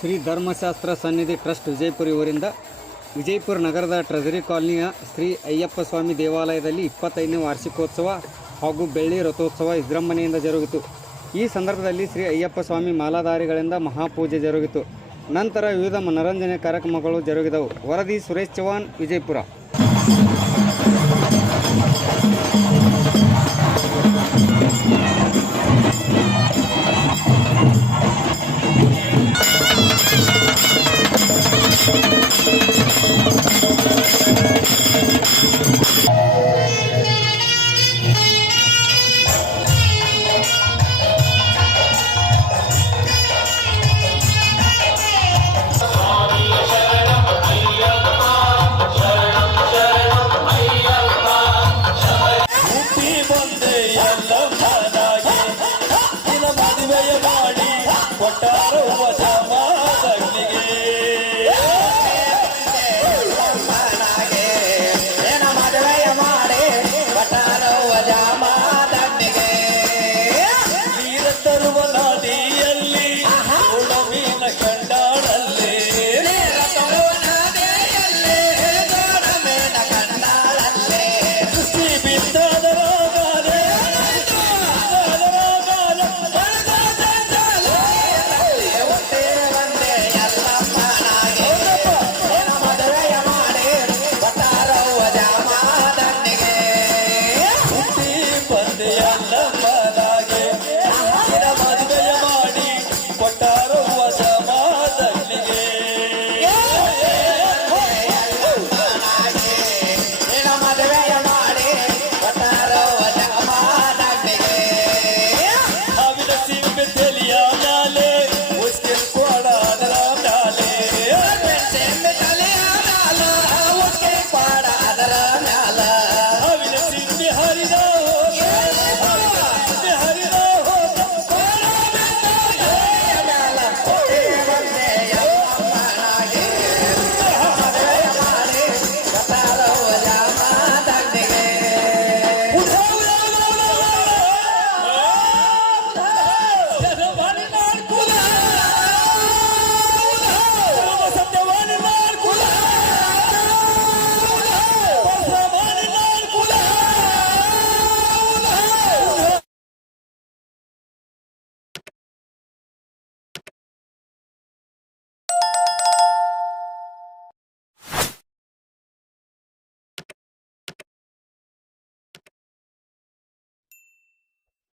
ಶ್ರೀ ಧರ್ಮಶಾಸ್ತ್ರ ಸನ್ನಿಧಿ ಟ್ರಸ್ಟ್ ವಿಜಯಪುರ ಇವರಿಂದ ವಿಜಯಪುರ ನಗರದ ಟ್ರೆಜರಿ ಕಾಲನಿಯ ಶ್ರೀ ಅಯ್ಯಪ್ಪ ಸ್ವಾಮಿ ದೇವಾಲಯದಲ್ಲಿ ಇಪ್ಪತ್ತೈದನೇ ವಾರ್ಷಿಕೋತ್ಸವ ಹಾಗೂ ಬೆಳ್ಳಿ ರಥೋತ್ಸವ ವಿಜೃಂಭಣೆಯಿಂದ ಜರುಗಿತು. ಈ ಸಂದರ್ಭದಲ್ಲಿ ಶ್ರೀ ಅಯ್ಯಪ್ಪ ಸ್ವಾಮಿ ಮಾಲಾಧಾರಿಗಳಿಂದ ಮಹಾಪೂಜೆ ಜರುಗಿತು. ನಂತರ ವಿವಿಧ ಮನರಂಜನೆ ಕಾರ್ಯಕ್ರಮಗಳು ಜರುಗಿದವು. ವರದಿ ಸುರೇಶ್ ಚೌಹಾನ್ ವಿಜಯಪುರ.